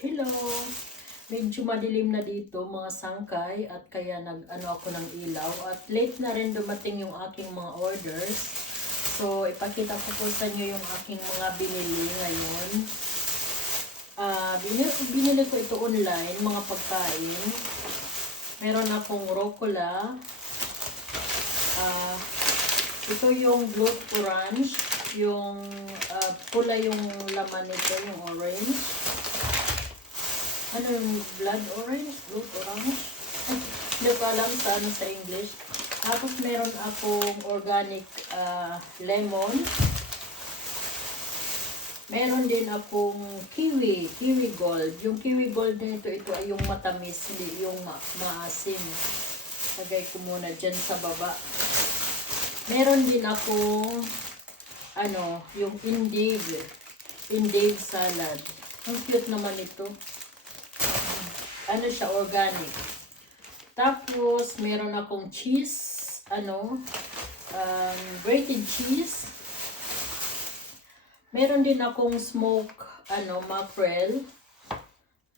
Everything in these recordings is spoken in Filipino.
Hello! Medyo madilim na dito mga sangkay at kaya nag-ano ako ng ilaw at late na rin dumating yung aking mga orders. So ipakita ko po sa inyo yung aking mga binili ngayon. Binili ko ito online, mga pagkain. Meron akong rucola. Ito yung blood orange. Yung pula yung laman nito, yung orange. Ano yung blood orange? Blood orange? Hindi ko alam sa ano sa English. Tapos meron akong organic lemon. Meron din akong kiwi gold. Yung kiwi gold na ito ay yung matamis, hindi yung maasim. Lagay ko muna dyan sa baba. Meron din akong yung indig salad. Ang cute naman ito. Ano siya, organic. Tapos, meron akong cheese, grated cheese. Meron din akong smoke, mackerel.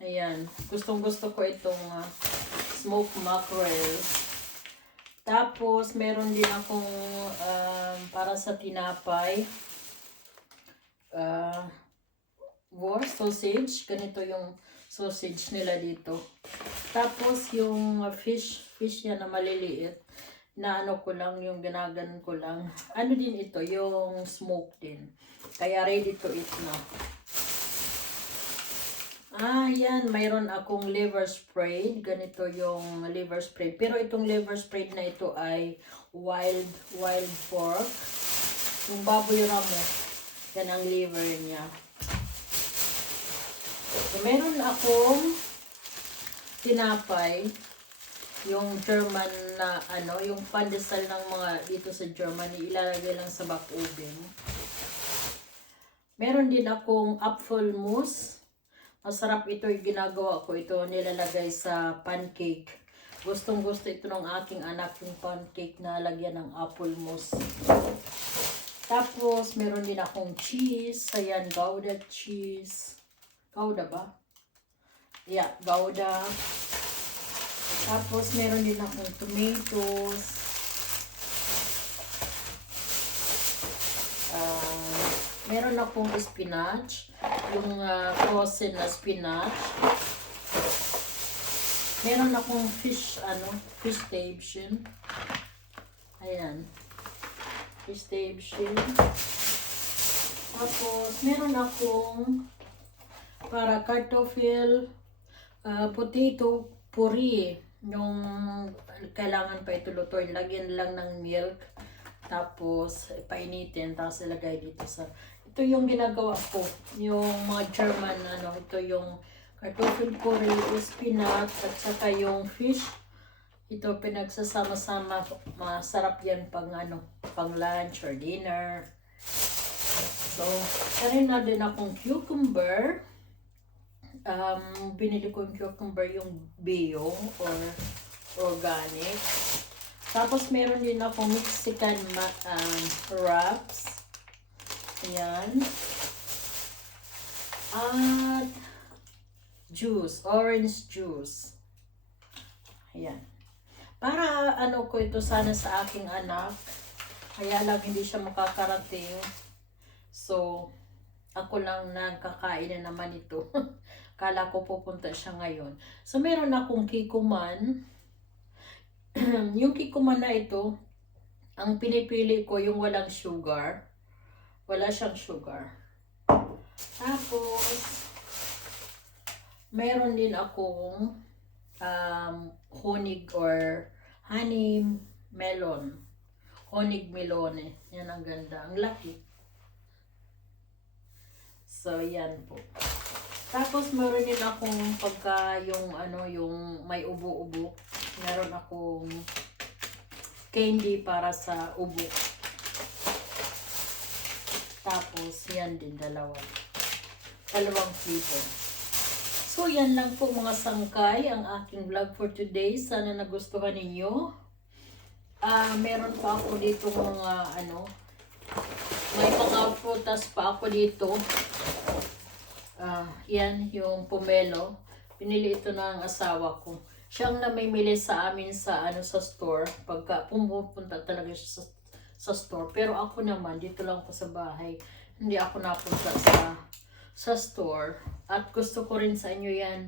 Ayan, gustong-gusto ko itong smoke mackerel. Tapos, meron din akong para sa tinapay, sausage. Ganito yung sausage nila dito. Tapos yung fish yan na maliliit. Na ko lang, yung ginaganon ko lang. Ano din ito, yung smoke din. Kaya ready to eat na. Yan. Mayroon akong liver spray. Ganito yung liver spray. Pero itong liver spray na ito ay wild pork. Yung baboy ramo. Yan ang liver niya. So, meron akong tinapay, yung German na yung pandesal ng mga dito sa Germany, ilalagay lang sa back oven. Meron din akong apple mousse. Masarap ito, yung ginagawa ko ito, nilalagay sa pancake. Gustong gusto ito ng aking anak, yung pancake na lagyan ng apple mousse. Tapos, meron din akong cheese. Ayan, Gouda cheese. Gouda ba? Yeah, Gouda. Tapos, meron din akong tomatoes. Meron akong spinach. Yung frozen na spinach. Meron akong fish station. Ayan. Fish station. Tapos, meron akong para kartoffel, potato puree. Yung kailangan pa ito lutuin. Lagyan lang ng milk. Tapos, painitin. Tapos, ilagay dito sa... Ito yung ginagawa ko. Yung mga German, ito yung kartoffel puree, spinach, at saka yung fish. Ito, pinagsasama-sama. Masarap yan pang lunch or dinner. So, karin na din akong cucumber. Binili ko yung cucumber, yung bio or organic. Tapos meron din ako Mexican wraps. Ayan. At juice, orange juice. Ayan. Para ko ito sana sa aking anak. Kaya lang hindi siya makakarating. So, ako lang nagkakain na naman ito. Kala ko pupunta siya ngayon. So, meron akong kikuman. Yung kikuman na ito, ang pinipili ko yung walang sugar. Wala siyang sugar. Tapos, meron din akong honig or honey melon. Honig melone. Yan ang ganda. Ang laki. So, yan po. Tapos, meron din akong pagka yung may ubo-ubo. Meron akong candy para sa ubo. Tapos, yan din, dalawang flavor. So, yan lang po mga sangkay ang aking vlog for today. Sana nagustuhan ninyo. Meron pa ako dito mga may mga prutas pa ako dito. Yan, yung pomelo. Pinili ito ng asawa ko. Siyang namimili sa amin sa sa store. Pagka pumupunta talaga siya sa store. Pero ako naman, dito lang ako sa bahay. Hindi ako napunta sa store. At gusto ko rin sa inyo yan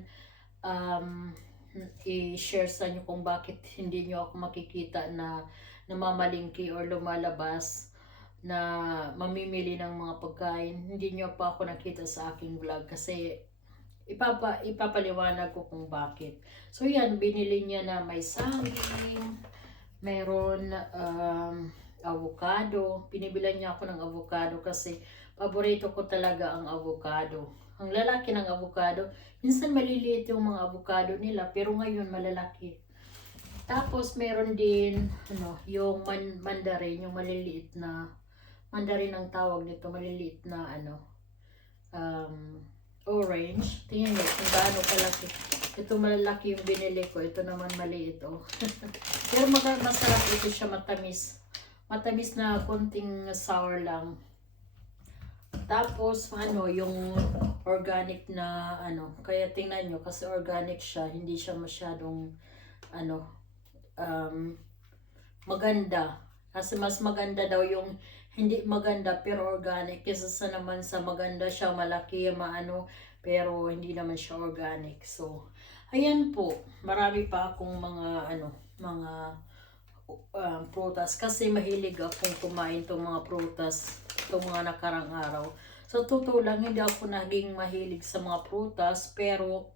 i-share sa inyo kung bakit hindi nyo ako makikita na namamalingki or lumalabas na mamimili ng mga pagkain. Hindi nyo pa ako nakita sa aking vlog kasi ipapaliwanag ko kung bakit. So yan, binili niya na may saging, meron avocado. Pinibilan niya ako ng avocado kasi paborito ko talaga ang avocado. Ang lalaki ng avocado, minsan maliliit yung mga avocado nila pero ngayon malalaki. Tapos meron din yung mandarin, yung maliliit na mandarin ang tawag nito, maliliit na orange. Tingnan niyo kung gaano kalaki. Ito malalaki yung binili ko, ito naman maliit Pero masarap ito siya, matamis. Matamis na konting sour lang. Tapos yung organic na kaya tingnan nyo kasi organic siya, hindi siya masyadong maganda. Kasi mas maganda daw yung hindi maganda pero organic kaysa sa naman sa maganda siya, malaki, pero hindi naman siya organic. So, ayan po, marami pa akong mga prutas kasi mahilig akong kumain itong mga prutas itong mga nakarang araw. So, totoo lang, hindi ako naging mahilig sa mga prutas pero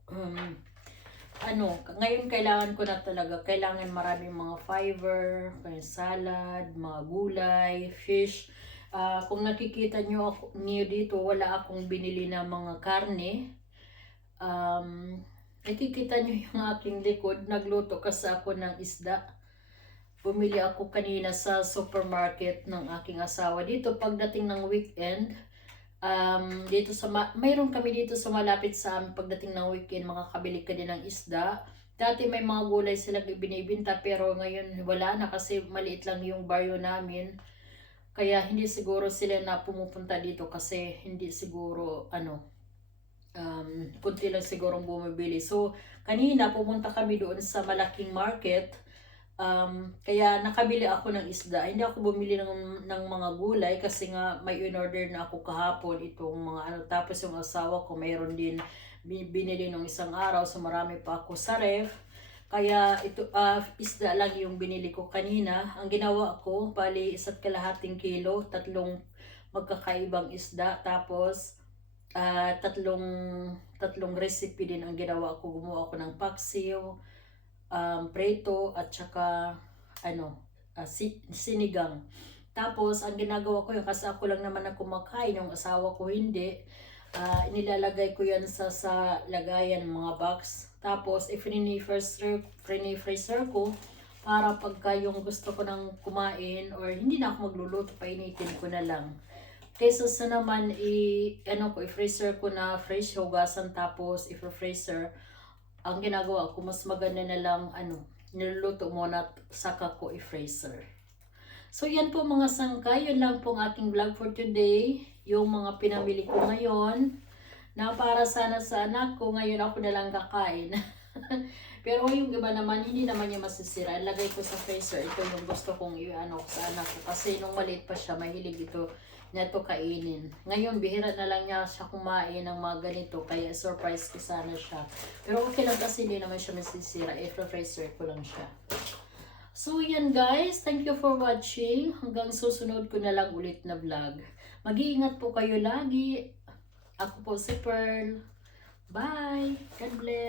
ngayon kailangan ko na talaga, kailangan maraming mga fiber, salad, mga gulay, fish. Kung nakikita niyo dito, wala akong binili na mga karne. Nakikita niyo yung aking likod, nagluto kasi ako ng isda. Bumili ako kanina sa supermarket ng aking asawa. Dito pagdating ng weekend, mayroon kami dito sa malapit sa amin pagdating ng weekend, makakabili ka din ng isda. Dati may mga gulay silang binibinta pero ngayon wala na kasi maliit lang yung baryo namin. Kaya hindi siguro sila na pumupunta dito kasi hindi siguro kunti lang siguro bumibili. So kanina pumunta kami doon sa malaking market. Kaya nakabili ako ng isda. Hindi ako bumili ng mga gulay kasi nga may in-order na ako kahapon itong mga tapos yung asawa ko mayroon din binili nung isang araw, so marami pa ako sa ref. Kaya ito isda lang yung binili ko kanina. Ang ginawa ko, bali 1.5 kilo, 3 magkakaibang isda, tapos tatlong recipe din ang ginawa ko. Gumawa ako ng paksiw, preto at saka sinigang. Tapos ang ginagawa ko kasi ako lang naman ang kumakain, yung asawa ko hindi, inilalagay ko yan sa lagayan mga box. Tapos freezer ko para pagka yung gusto ko nang kumain or hindi na ako magluluto, painitin ko na lang. Kaysa sa naman i-freezer ko na fresh, hugasan tapos i-freezer. Ang ginagawa ko, mas maganda na lang niluluto muna at saka ko i-freezer. So yan po mga sangkay, yun lang po ang aking vlog for today. Yung mga pinamili ko ngayon na para sana sa anak ko, ngayon ako na lang kakain. Pero yung iba naman, hindi naman niya masisira. Ilagay ko sa freezer. Ito yung gusto kong sa anak ko. Kasi nung maliit pa siya, mahilig ito kainin. Ngayon, bihira na lang niya siya kumain ng mga ganito. Kaya surprise ko sana siya. Pero okay lang kasi hindi naman siya masisira. I-freezer ko lang siya. So yan guys, thank you for watching. Hanggang susunod ko na lang ulit na vlog. Mag-iingat po kayo lagi. Ako po si Pearl. Bye. God bless.